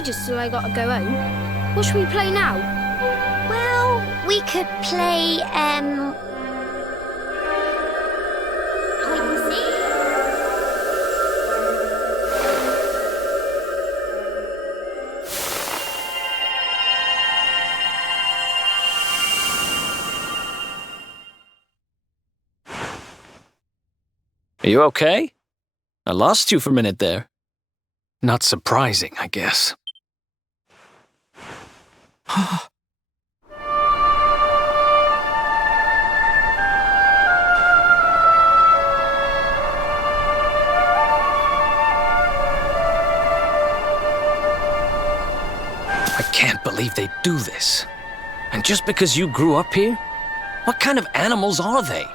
ages till I gotta go home. What should we play now? Well, we could play, hide and seek. Are you okay? I lost you for a minute there. Not surprising, I guess. I can't believe they do this. And just because you grew up here? What kind of animals are they?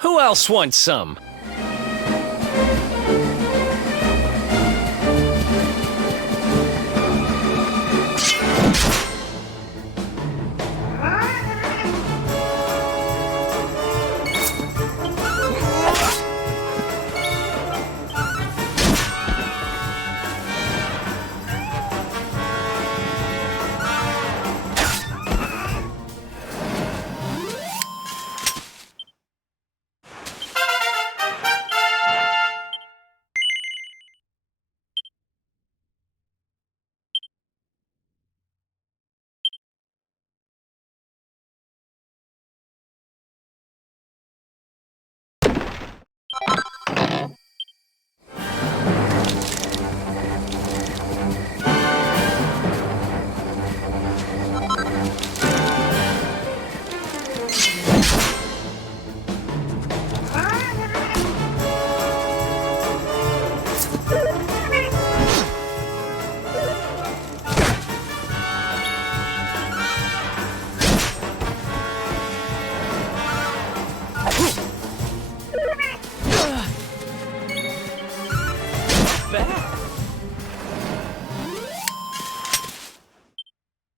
Who else wants some?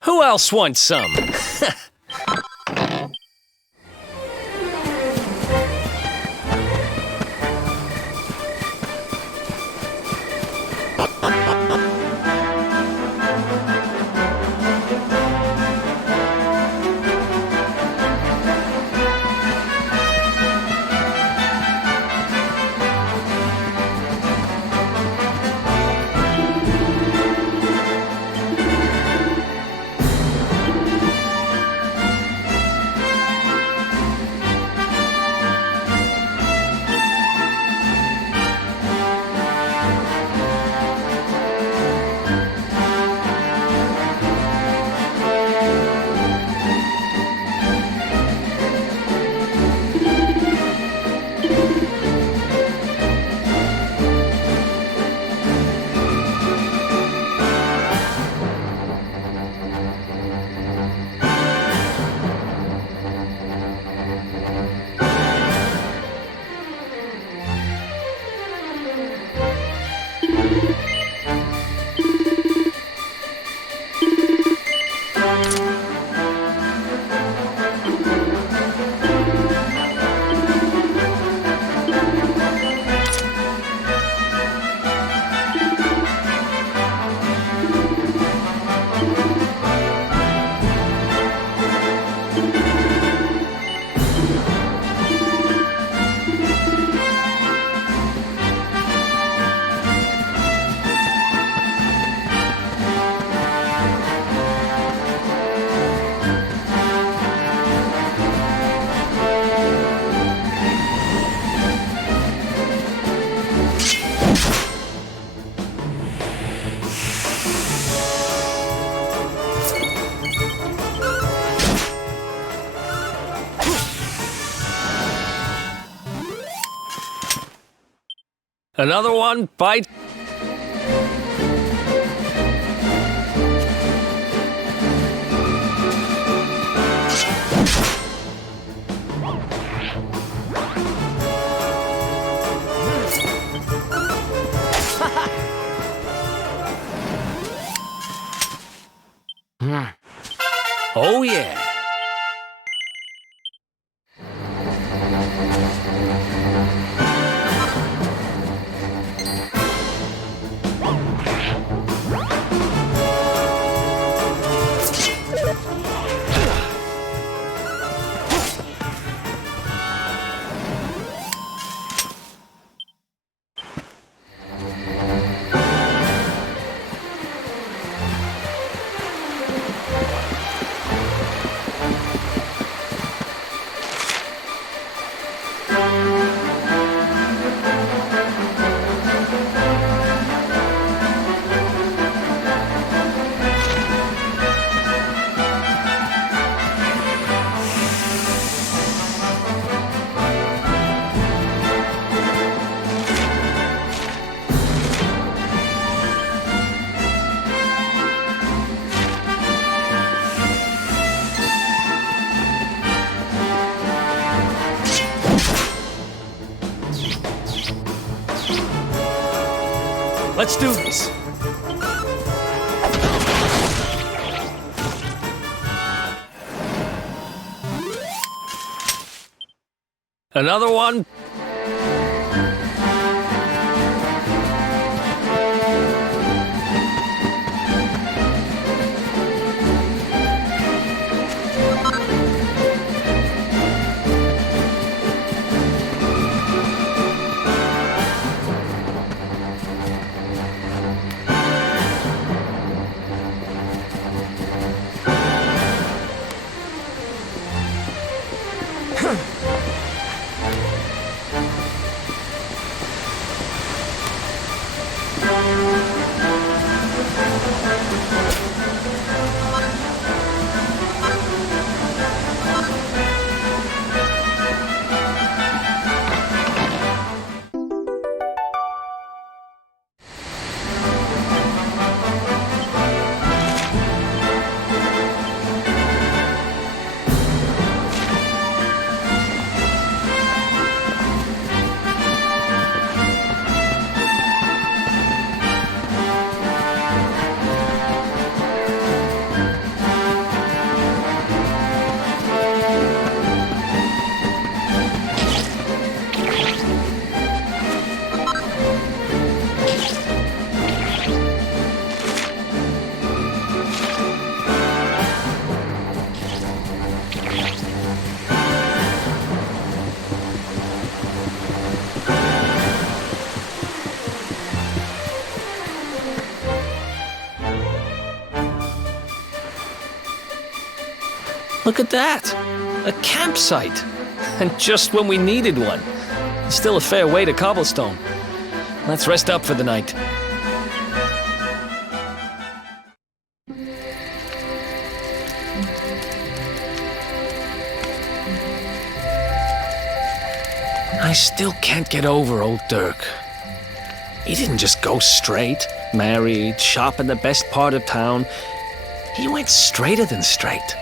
Who else wants some? Another one bite. Oh yeah. Let's do this. Another one. Look at that! A campsite! And just when we needed one. Still a fair way to cobblestone. Let's rest up for the night. I still can't get over old Dirk. He didn't just go straight, married, shop in the best part of town. He went straighter than straight.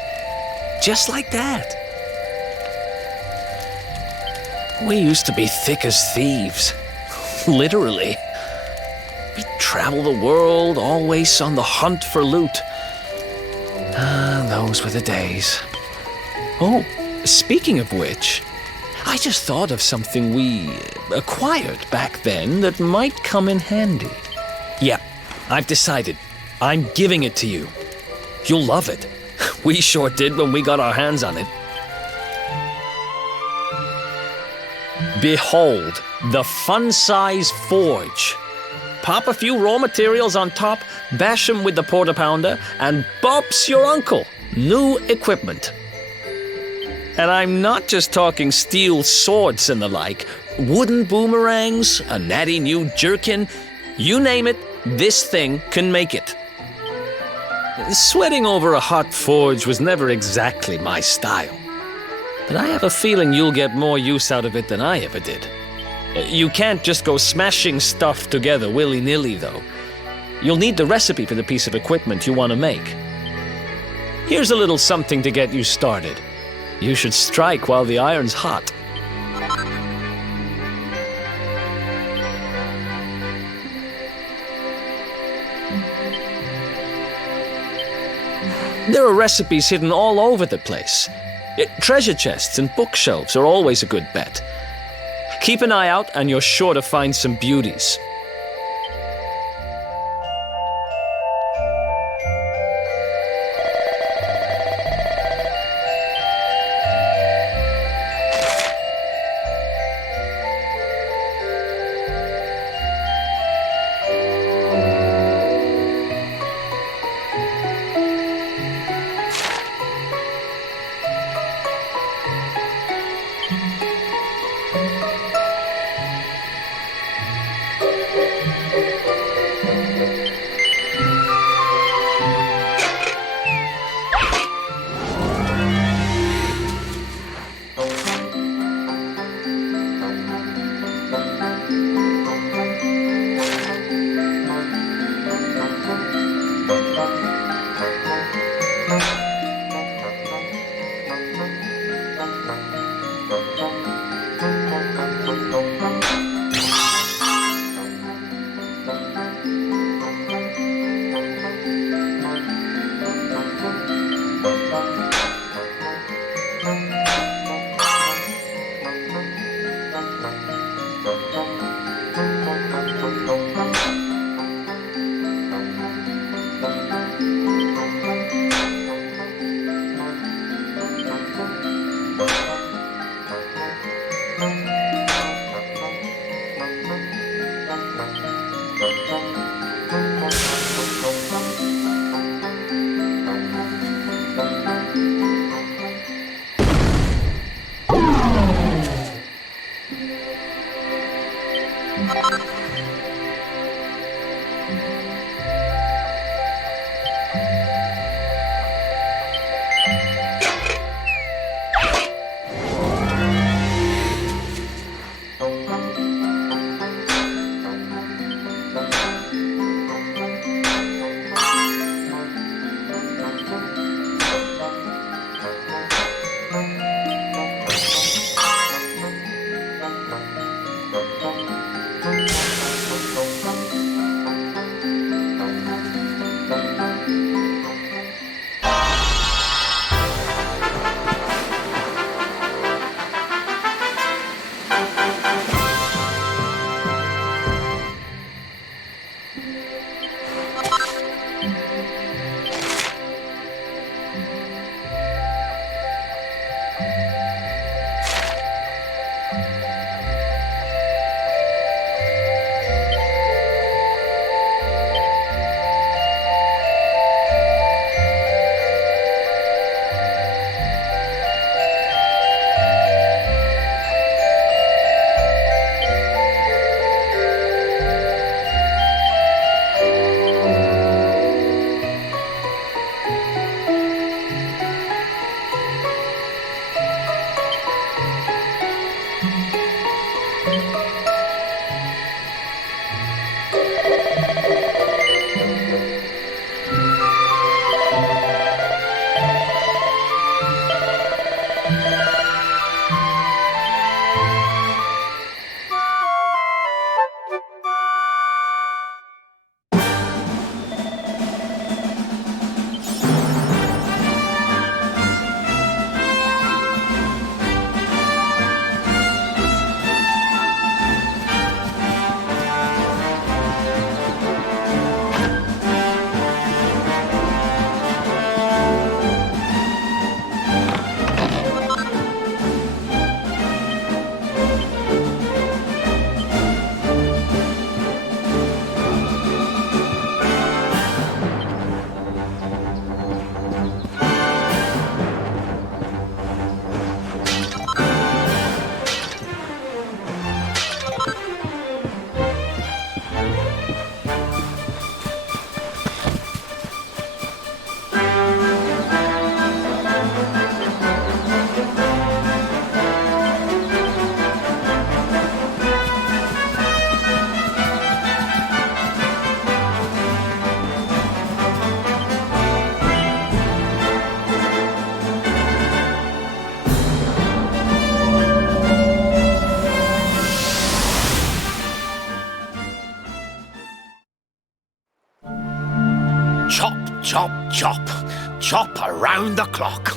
Just like that. We used to be thick as thieves. Literally. We'd travel the world, always on the hunt for loot. Ah, those were the days. Oh, speaking of which, I just thought of something we acquired back then that might come in handy. Yeah, I've decided. I'm giving it to you. You'll love it. We sure did when we got our hands on it. Behold, the fun-size forge. Pop a few raw materials on top, bash 'em with the porta pounder, and Bob's your uncle. New equipment. And I'm not just talking steel swords and the like. Wooden boomerangs, a natty new jerkin. You name it, this thing can make it. Sweating over a hot forge was never exactly my style. But I have a feeling you'll get more use out of it than I ever did. You can't just go smashing stuff together willy-nilly, though. You'll need the recipe for the piece of equipment you want to make. Here's a little something to get you started. You should strike while the iron's hot. There are recipes hidden all over the place. Treasure chests and bookshelves are always a good bet. Keep an eye out and you're sure to find some beauties. Chop, chop, chop. Chop around the clock.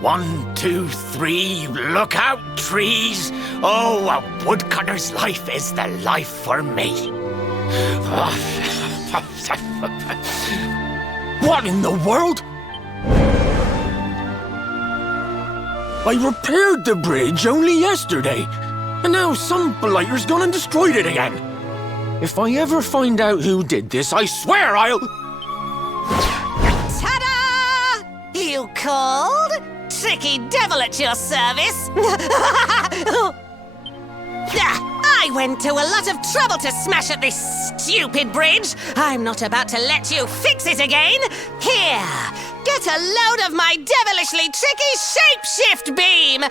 1, 2, 3, look out, trees. Oh, a woodcutter's life is the life for me. What in the world? I repaired the bridge only yesterday, and now some blighter's gone and destroyed it again. If I ever find out who did this, I swear I'll... Ta-da! You called? Tricky devil at your service. I went to a lot of trouble to smash up this stupid bridge. I'm not about to let you fix it again. Here, get a load of my devilishly tricky shapeshift beam.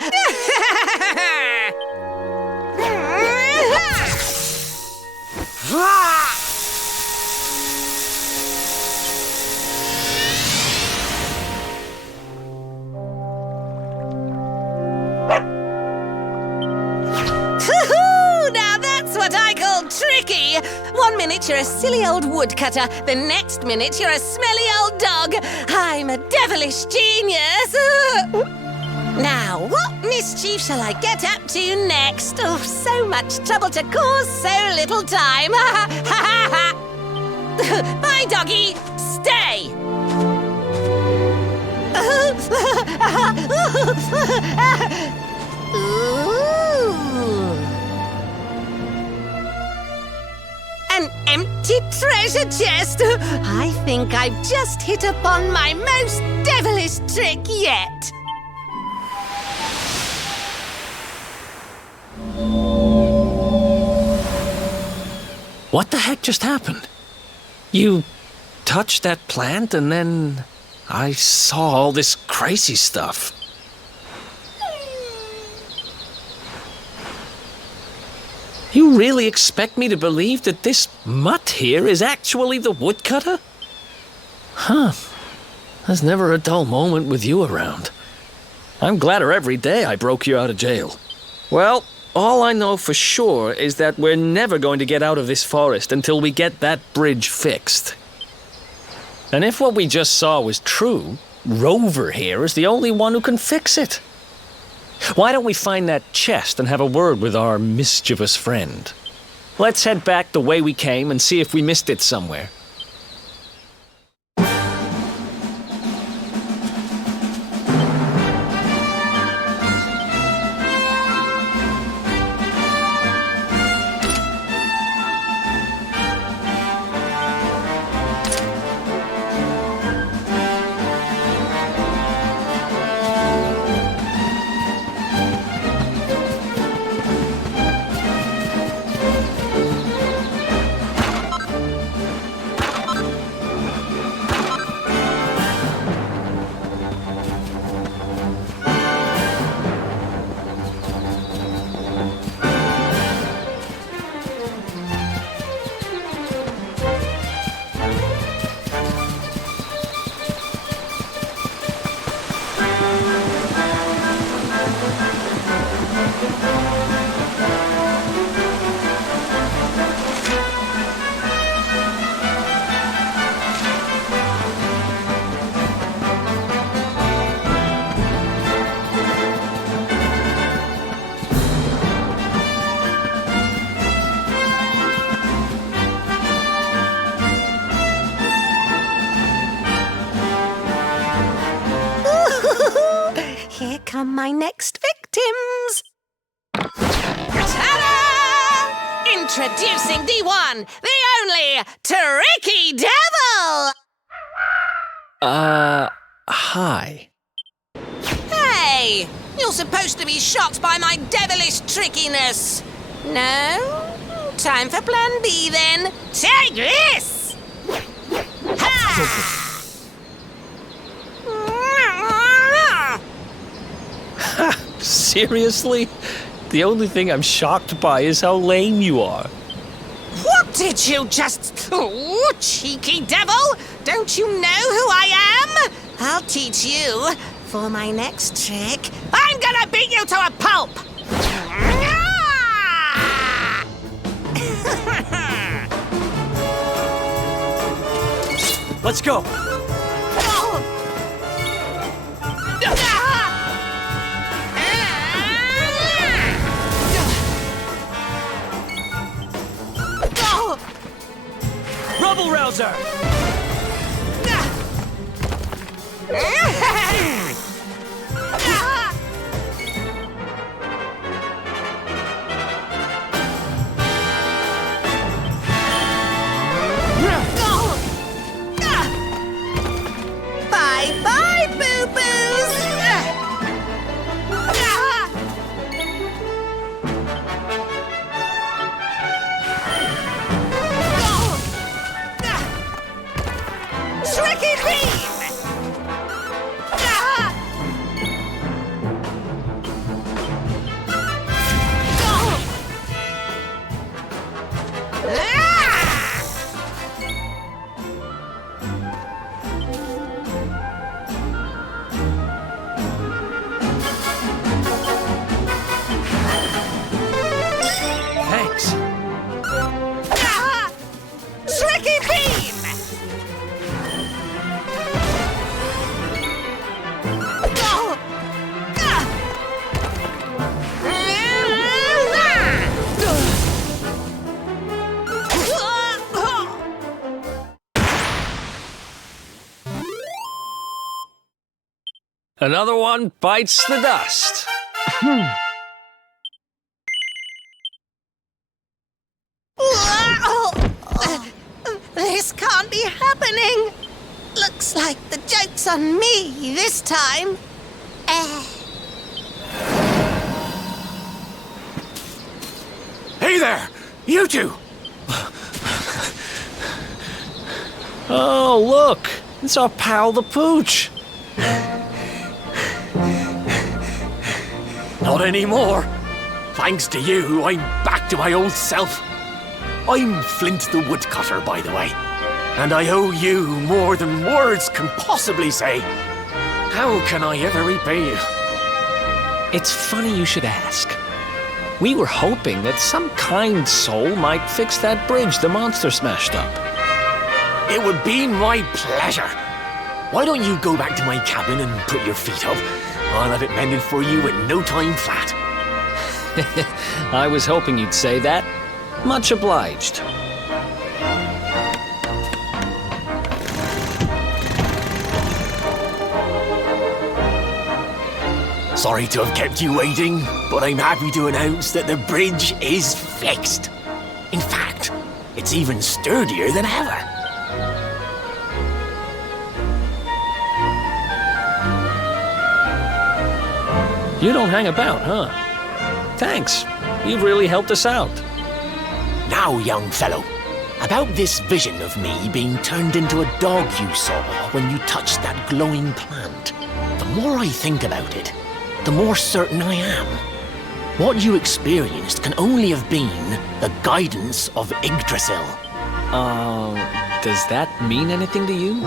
Now that's what I call tricky. 1 minute you're a silly old woodcutter, the next minute you're a smelly old dog. I'm a devilish genius. Now, what mischief shall I get up to next? Oh, so much trouble to cause so little time. Bye, doggy. Stay. Ooh. An empty treasure chest. I think I've just hit upon my most devilish trick yet. What the heck just happened? You touched that plant and then I saw all this crazy stuff. You really expect me to believe that this mutt here is actually the woodcutter? Huh. There's never a dull moment with you around. I'm gladder every day I broke you out of jail. Well, all I know for sure is that we're never going to get out of this forest until we get that bridge fixed. And if what we just saw was true, Rover here is the only one who can fix it. Why don't we find that chest and have a word with our mischievous friend? Let's head back the way we came and see if we missed it somewhere. Here come my next victims. Ta-da! Introducing the one, the only, Tricky Devil! Hi. Hey! You're supposed to be shocked by my devilish trickiness. No? Time for plan B then. Take this! Ha! Seriously? The only thing I'm shocked by is how lame you are. What did you just... Oh, cheeky devil! Don't you know who I am? I'll teach you. For my next trick, I'm gonna beat you to a pulp! Let's go. Rubble rouser. Bye-bye, boo-boos! Tricky beam! Thanks. Tricky beam! Another one bites the dust. This can't be happening. Looks like the joke's on me this time. Hey there, you two. Oh, look! It's our pal the Pooch. Not anymore. Thanks to you, I'm back to my old self. I'm Flint the Woodcutter, by the way. And I owe you more than words can possibly say. How can I ever repay you? It's funny you should ask. We were hoping that some kind soul might fix that bridge the monster smashed up. It would be my pleasure. Why don't you go back to my cabin and put your feet up? I'll have it mended for you in no time flat. I was hoping you'd say that. Much obliged. Sorry to have kept you waiting, but I'm happy to announce that the bridge is fixed. In fact, it's even sturdier than ever. You don't hang about, huh? Thanks. You've really helped us out. Now, young fellow, about this vision of me being turned into a dog you saw when you touched that glowing plant. The more I think about it, the more certain I am. What you experienced can only have been the guidance of Yggdrasil. Does that mean anything to you?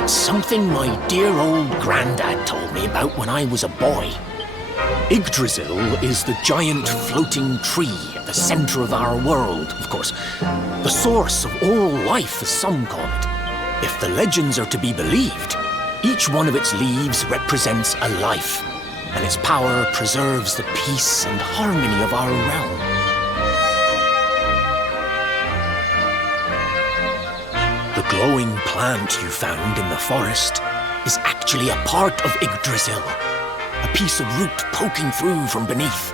It's something my dear old granddad told me about when I was a boy. Yggdrasil is the giant floating tree at the center of our world, of course. The source of all life, as some call it. If the legends are to be believed, each one of its leaves represents a life, and its power preserves the peace and harmony of our realm. The glowing plant you found in the forest is actually a part of Yggdrasil, a piece of root poking through from beneath.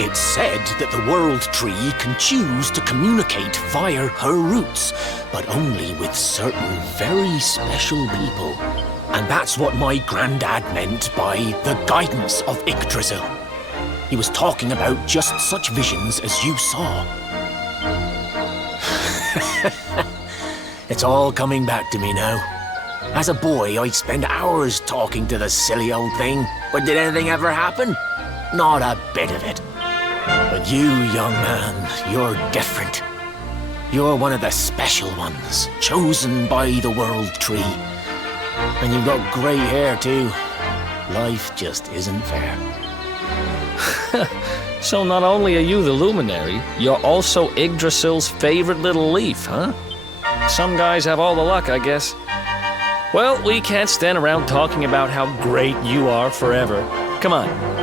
It's said that the world tree can choose to communicate via her roots, but only with certain very special people. And that's what my granddad meant by the guidance of Yggdrasil. He was talking about just such visions as you saw. It's all coming back to me now. As a boy, I'd spend hours talking to the silly old thing, but did anything ever happen? Not a bit of it. But you, young man, you're different. You're one of the special ones, chosen by the World Tree. And you've got grey hair, too. Life just isn't fair. So not only are you the luminary, you're also Yggdrasil's favorite little leaf, huh? Some guys have all the luck, I guess. Well, we can't stand around talking about how great you are forever. Come on.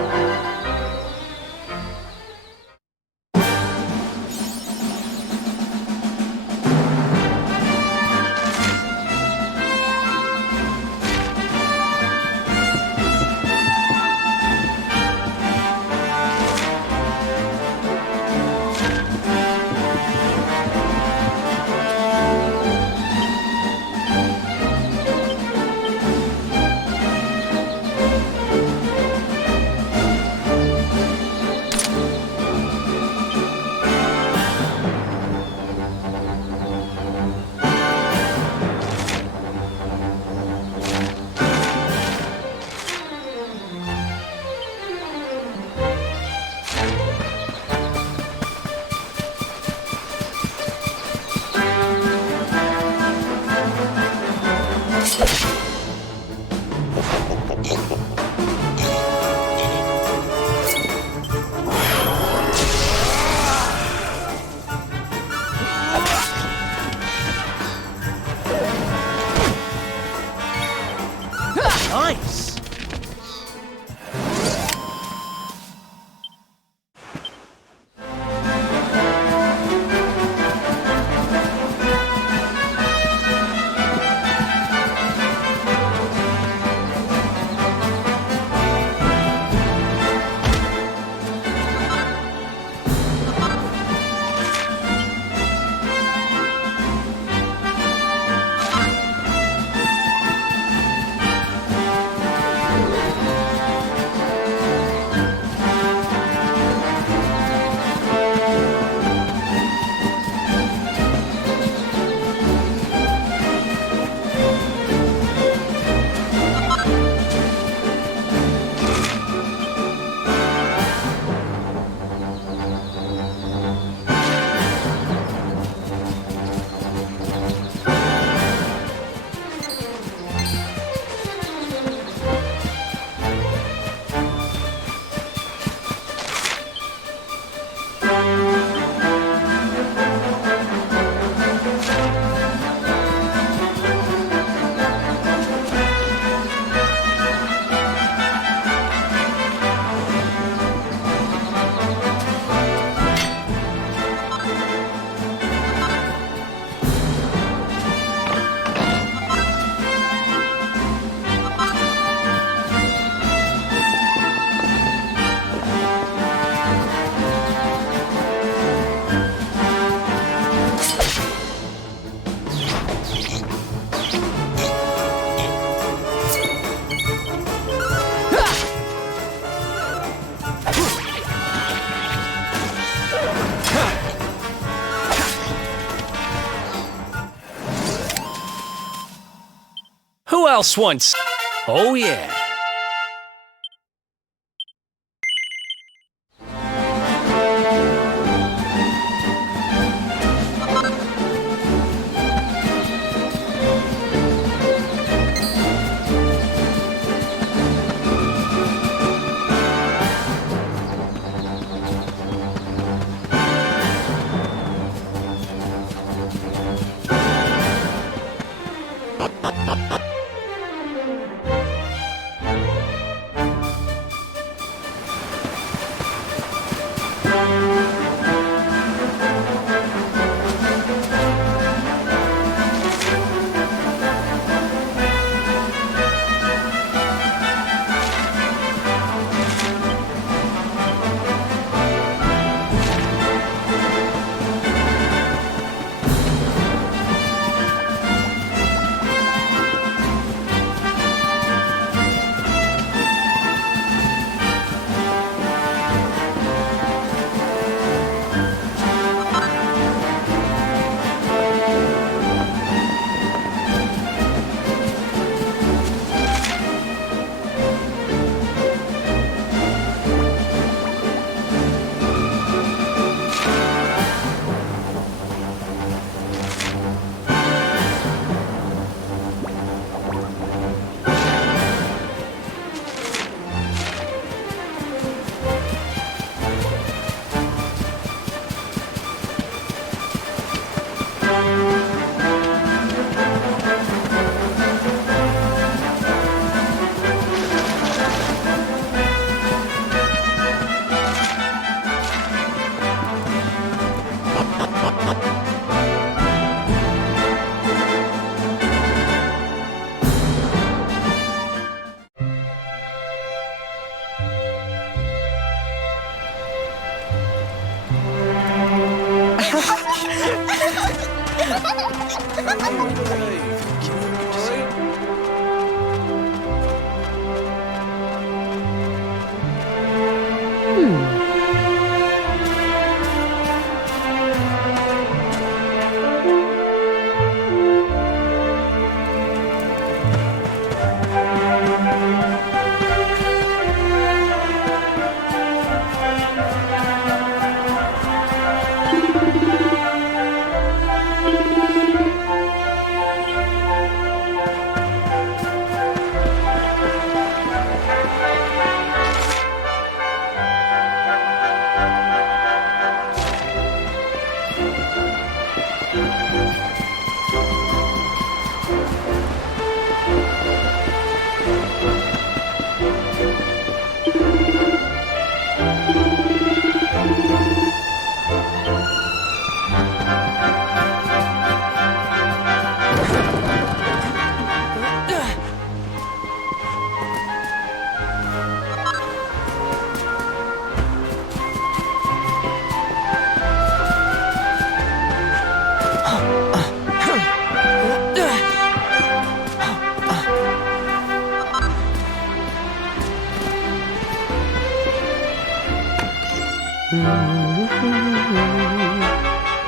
Nice! Who else wants? Oh, yeah.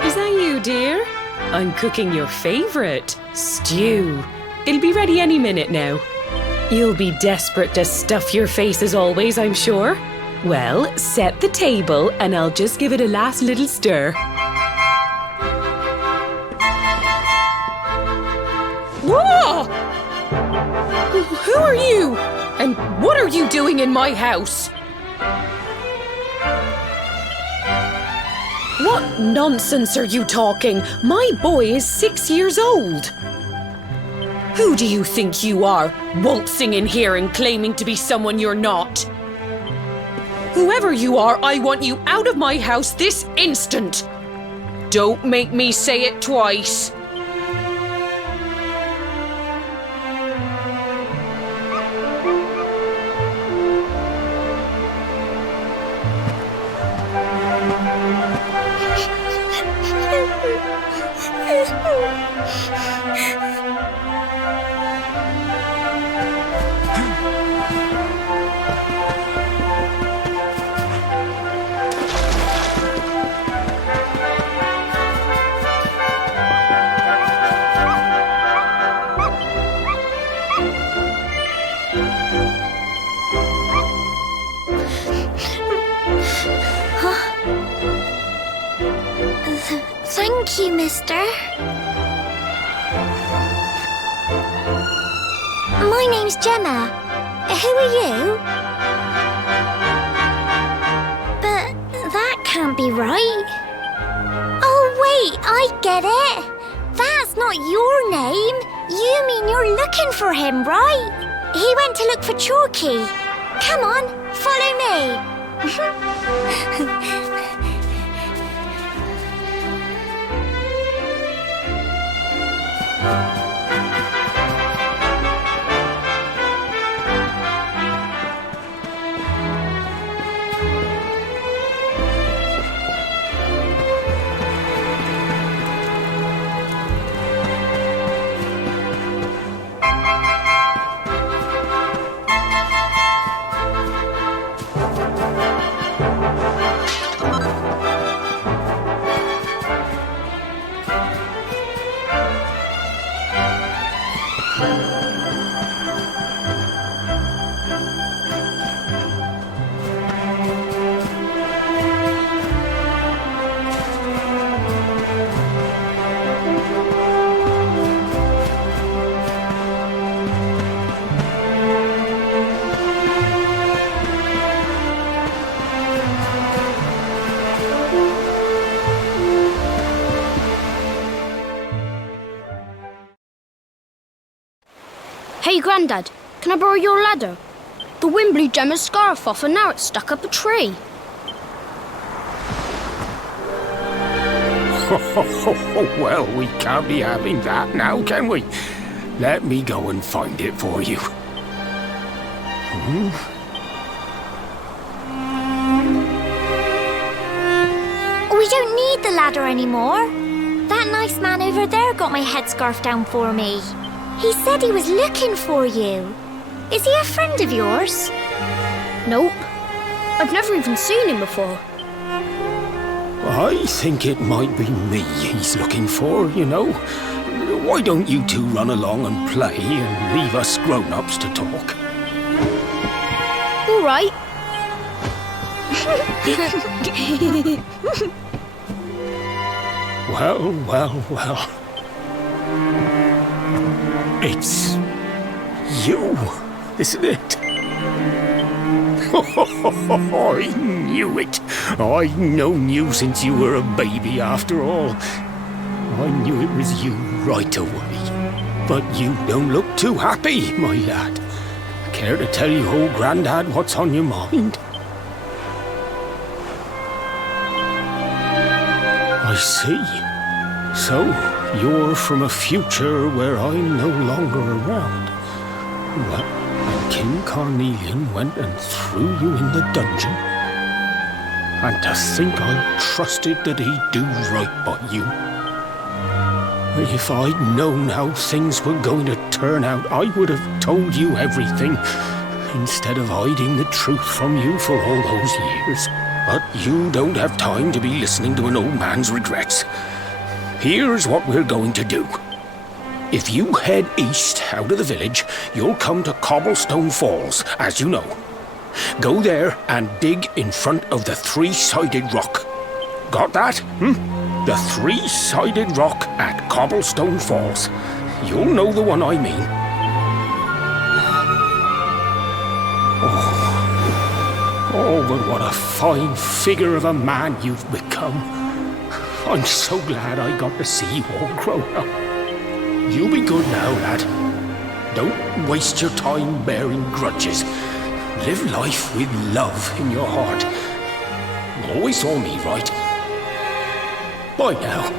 Is that you, dear? I'm cooking your favourite, stew. It'll be ready any minute now. You'll be desperate to stuff your face as always, I'm sure. Well, set the table and I'll just give it a last little stir. Whoa! Who are you? And what are you doing in my house? What nonsense are you talking? My boy is 6 years old. Who do you think you are, waltzing in here and claiming to be someone you're not? Whoever you are, I want you out of my house this instant. Don't make me say it twice. Thank you, mister. My name's Gemma. Who are you? But that can't be right. Oh, wait, I get it. That's not your name. You mean you're looking for him, right? He went to look for Chalky. Come on, follow me. Hey, Grandad, can I borrow your ladder? The wind blew Gemma's scarf off and now it's stuck up a tree. Well, we can't be having that now, can we? Let me go and find it for you. We don't need the ladder anymore. That nice nice man over there got my headscarf down for me. He said he was looking for you. Is he a friend of yours? Nope. I've never even seen him before. I think it might be me he's looking for, you know. Why don't you two run along and play and leave us grown-ups to talk? All right. Well. It's you, isn't it? I knew it. I've known you since you were a baby, after all. I knew it was you right away. But you don't look too happy, my lad. Care to tell your old Grandad what's on your mind? I see. So, you're from a future where I'm no longer around. Well, King Carnelian went and threw you in the dungeon. And to think I trusted that he'd do right by you. If I'd known how things were going to turn out, I would have told you everything, instead of hiding the truth from you for all those years. But you don't have time to be listening to an old man's regrets. Here's what we're going to do. If you head east out of the village, you'll come to Cobblestone Falls, as you know. Go there and dig in front of the three-sided rock. Got that? The three-sided rock at Cobblestone Falls. You'll know the one I mean. Oh, but what a fine figure of a man you've become. I'm so glad I got to see you all grown up. You be good now, lad. Don't waste your time bearing grudges. Live life with love in your heart. Always saw me, right? Bye now.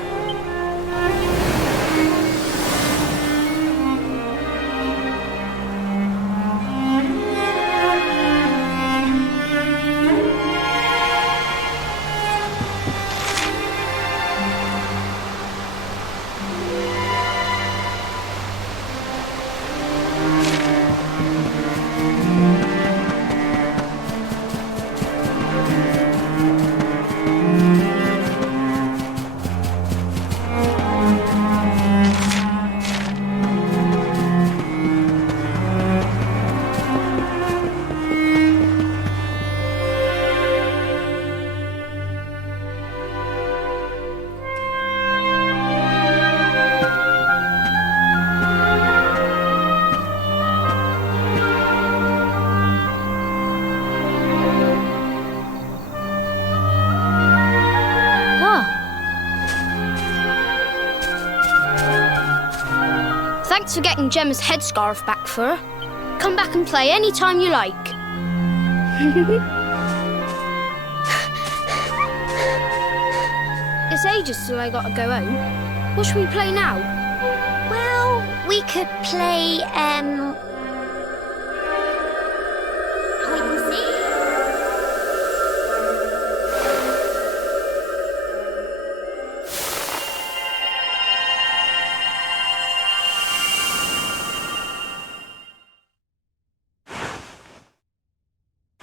Thanks for getting Gemma's headscarf back for her. Come back and play any time you like. It's ages till I gotta go home. What should we play now? Well, we could play, hide and seek.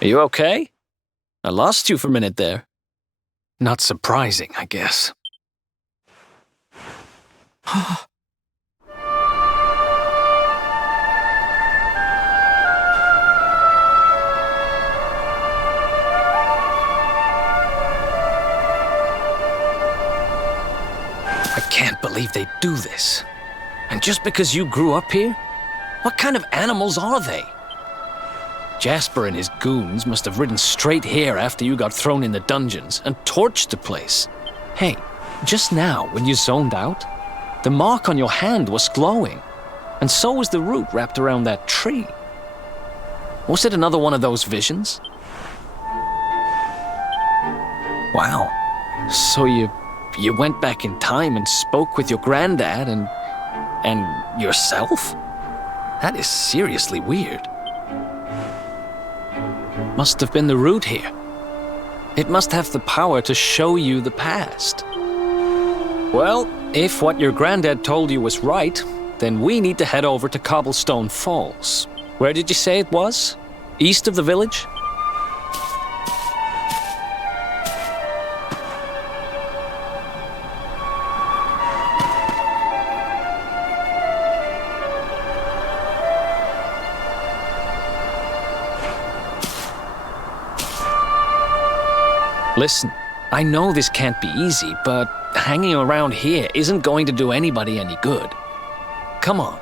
Are you okay? I lost you for a minute there. Not surprising, I guess. I can't believe they do this. And just because you grew up here? What kind of animals are they? Jasper and his goons must have ridden straight here after you got thrown in the dungeons and torched the place. Hey, just now, when you zoned out, the mark on your hand was glowing, and so was the root wrapped around that tree. Was it another one of those visions? Wow. So you went back in time and spoke with your granddad and yourself? That is seriously weird. Must have been the root here. It must have the power to show you the past. Well, If what your granddad told you was right, then we need to head over to Cobblestone Falls. Where did you say it was? East of the village? Listen, I know this can't be easy, but hanging around here isn't going to do anybody any good. Come on.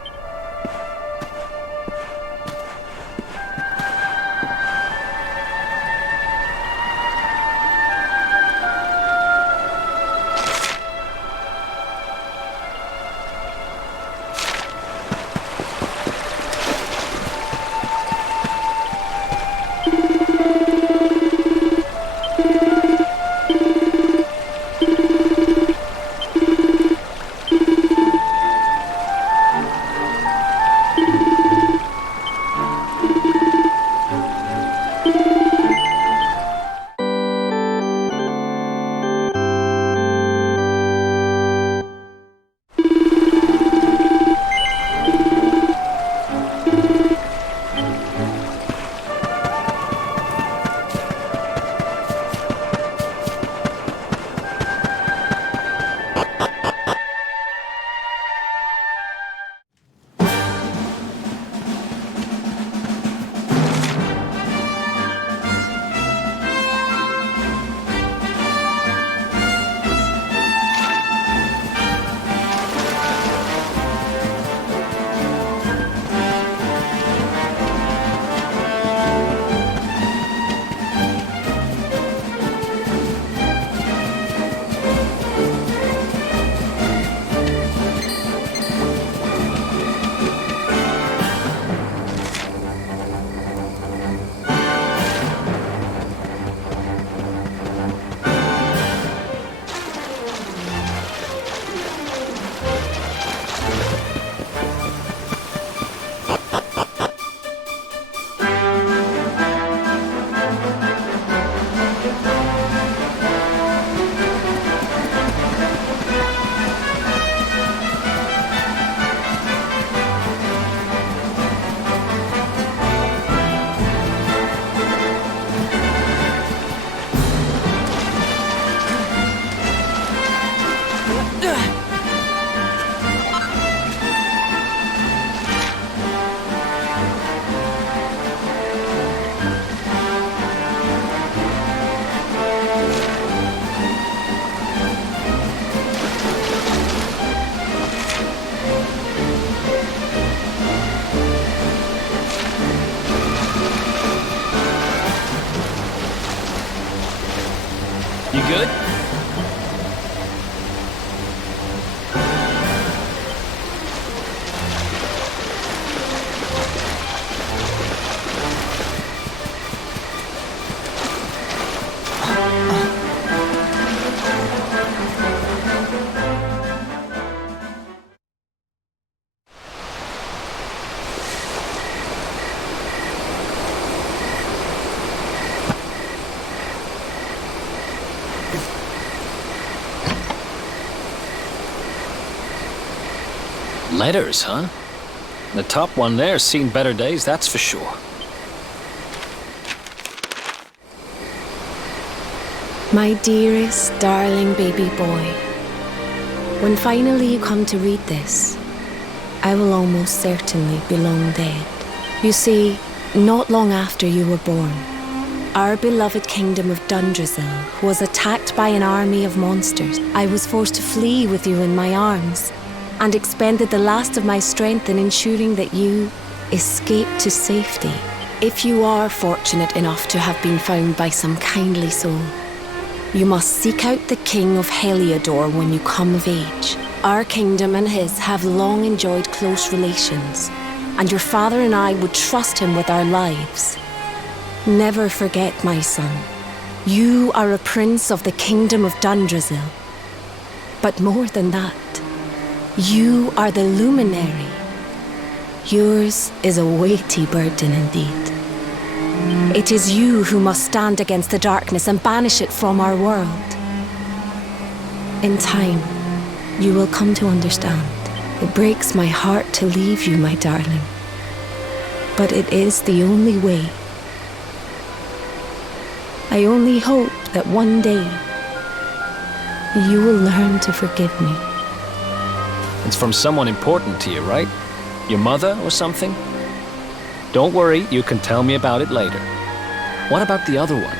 You good? Letters, huh? The top one there's seen better days, that's for sure. My dearest, darling baby boy, when finally you come to read this, I will almost certainly be long dead. You see, not long after you were born, our beloved kingdom of Dundrasil was attacked by an army of monsters. I was forced to flee with you in my arms, and expended the last of my strength in ensuring that you escaped to safety. If you are fortunate enough to have been found by some kindly soul, you must seek out the king of Heliodor when you come of age. Our kingdom and his have long enjoyed close relations, and your father and I would trust him with our lives. Never forget, my son, you are a prince of the kingdom of Dundrasil. But more than that, you are the luminary. Yours is a weighty burden indeed. It is you who must stand against the darkness and banish it from our world. In time, you will come to understand. It breaks my heart to leave you, my darling. But it is the only way. I only hope that one day you will learn to forgive me. It's from someone important to you, right? Your mother or something? Don't worry, you can tell me about it later. What about the other one?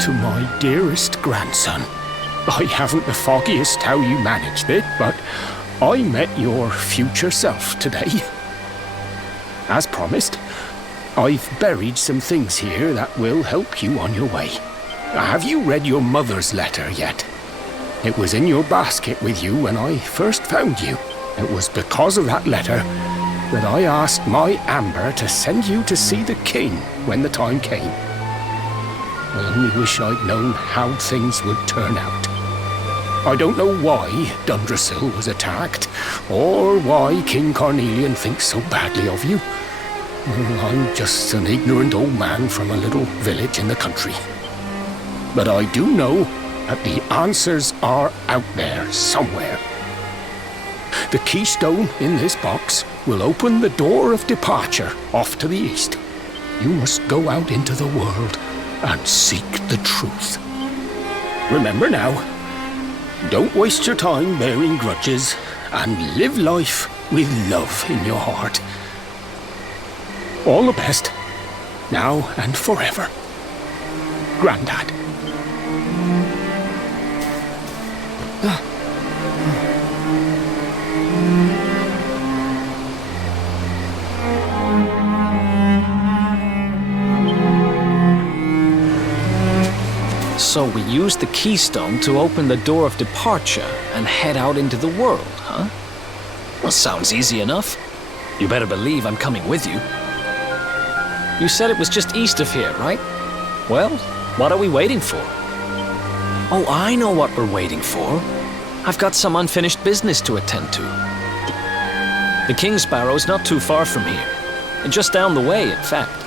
To my dearest grandson, I haven't the foggiest how you managed it, but I met your future self today. As promised, I've buried some things here that will help you on your way. Have you read your mother's letter yet? It was in your basket with you when I first found you. It was because of that letter that I asked my Amber to send you to see the king when the time came. I only wish I'd known how things would turn out. I don't know why Dundrasil was attacked, or why King Carnelian thinks so badly of you. I'm just an ignorant old man from a little village in the country. But I do know that the answers are out there somewhere. The keystone in this box will open the door of departure off to the east. You must go out into the world and seek the truth. Remember now, don't waste your time bearing grudges, and live life with love in your heart. All the best, now and forever. Grandad. So we use the keystone to open the door of departure and head out into the world, huh? Well, sounds easy enough. You better believe I'm coming with you. You said it was just east of here, right? Well, what are we waiting for? Oh, I know what we're waiting for. I've got some unfinished business to attend to. The King Sparrow's not too far from here. Just down the way, in fact.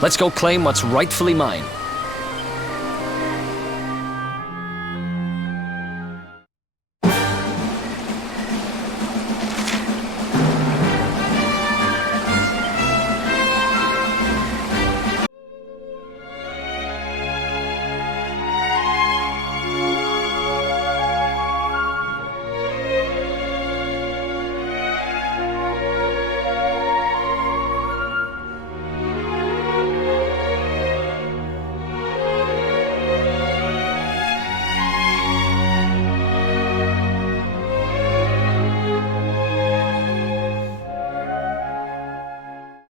Let's go claim what's rightfully mine.